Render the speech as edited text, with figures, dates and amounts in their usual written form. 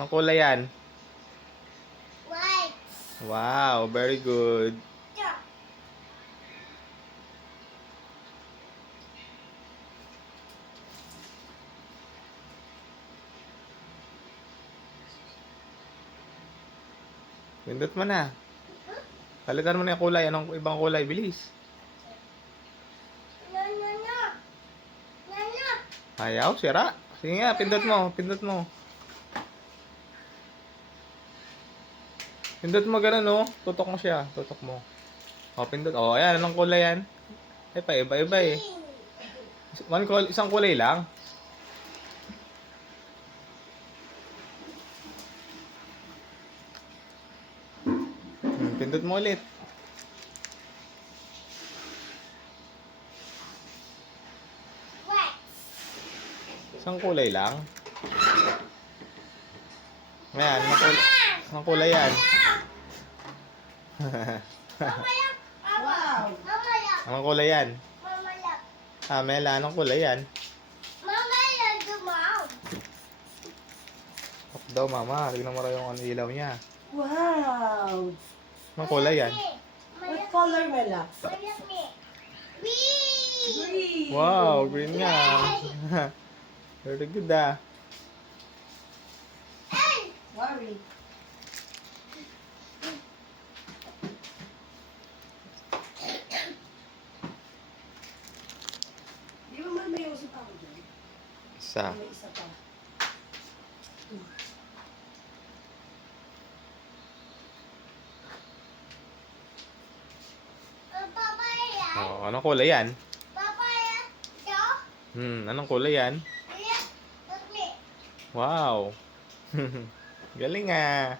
Anong kulay yan? White. Wow, very good. Pindot mo na. Palitan mo na yung kulay. Anong ibang kulay? Bilis. No, no, no. No, no. Ayaw, sira. Sige nga, pindot mo. Pindot mo. Pindot mo ganun, oh. Tutok mo siya. Tutok mo. O, pindot. O, ayan. Anong kulay yan? Eh, pa, iba-iba eh. Isang kulay lang. Pindot mo ulit. White. Isang kulay lang. Ayan, anong kulay yan? Mamaya. Wow! Mamaya. Anong kulay yan? Mamaya. Mela, anong kulay yan? Mamaya dumaw. Ako daw, mama. Tignan mo raw yung ilaw niya. Wow! Anong kulay yan? What color, Mela? Malaki. Wee! Green! Wow, green nga. Very good ah. Ay! Worry. Di ba may usap ako dyan? Isa. May isa pa. Papaya. Oh, anong kulay yan? Papaya. Ito. Anong kulay yan? Ayan. Tatli. Wow. Galing ah.